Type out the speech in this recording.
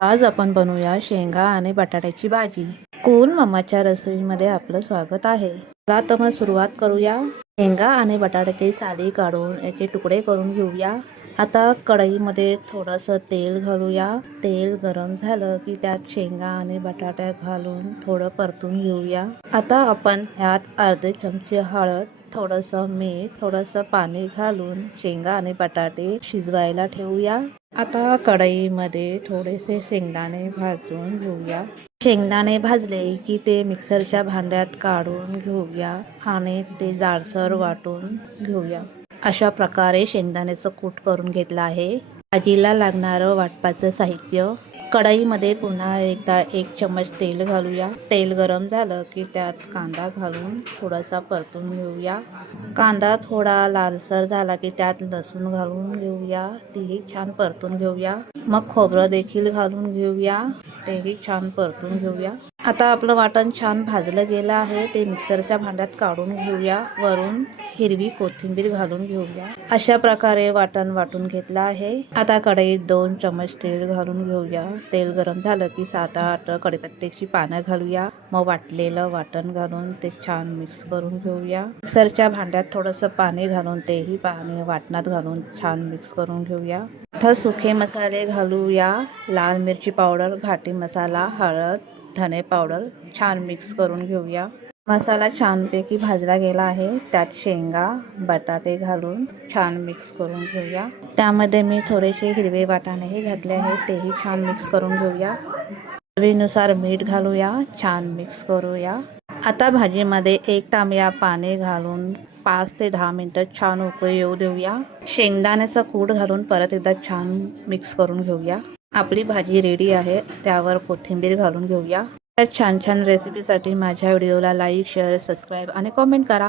आज आपण बनवूया शेंगा आणि बटाट्याची भाजी. कूल मम्माच्या रसोईमध्ये आपलं स्वागत आहे. चला तर मग सुरुवात करूया. शेंगा आणि बटाट्याची साली काढून याचे तुकडे करून घेऊया. आता कढईमध्ये थोडंसं तेल घालूया. तेल गरम झालं की त्यात शेंगा आणि बटाटा घालून थोडं परतून घेऊया. आता आपण ह्यात अर्धे चमचे हळद, थोडंसं मीठ, थोडंसं पाणी घालून शेंगा आणि बटाटे शिजवायला ठेवूया. आता कढईमध्ये थोडेसे शेंगदाणे भाजून घेऊया. शेंगदाणे भाजले की ते मिक्सरच्या भांड्यात काढून घेऊया आणि ते जाडसर वाटून घेऊया. अशा प्रकारे शेंगदाण्याचं कूट करून घेतलं आहे. भाजीला लागणारं वाटपाचं साहित्य. कढईमध्ये पुन्हा एकदा 1 चम्मच तेल घालूया. तेल गरम झालं की त्यात कांदा घालून थोडासा परतून घेऊया. कांदा थोडा लालसर झाला की त्यात लसूण घालून घेऊया. तेही छान परतून घेऊया. मग खोबरं देखील घालून घेऊया. तेही छान परतून घेऊया. आता आपलं वाटण छान भाजलं गेलं आहे. ते मिक्सरच्या भांड्यात काढून घेऊया. वरून हिरवी कोथिंबीर घालून घेऊया. अशा प्रकारे वाटण वाटून घेतलं आहे. आता कढईत 2 चम्मच तेल घालून घेऊया. तेल गरम झालं की 7-8 कढीपत्त्याची पानं घालूया. मग वाटलेलं वाटण घालून ते छान मिक्स करून घेऊया. मिक्सरच्या भांड्यात थोडंसं पाणी घालून तेही पाणी वाटणात घालून छान मिक्स करून घेऊया. इथं सुके मसाले घालूया. लाल मिरची पावडर, घाटी मसाला, हळद, धने पावडर छान मिक्स करून घेऊया. मसाला छानपैकी भाजला गेला आहे. त्यात शेंगा, बटाटे घालून छान मिक्स करून घेऊया. त्यामध्ये मी थोडेसे हिरवे वाटाणेही घातले आहेत. तेही छान मिक्स करून घेऊया. चवीनुसार मीठ घालूया. छान मिक्स करूया. आता भाजीमध्ये 1 तांब्या पाणी घालून 5 ते 10 मिनिटं छान उकळी येऊ देऊया. शेंगदाण्याचा कूट घालून परत एकदा छान मिक्स करून घेऊया. आपली भाजी रेडी आहे. त्यावर कोथिंबीर घालून घेऊया. छान छान रेसिपीसाठी माझ्या व्हिडिओला लाईक, शेअर, सबस्क्राईब आणि कॉमेंट करा.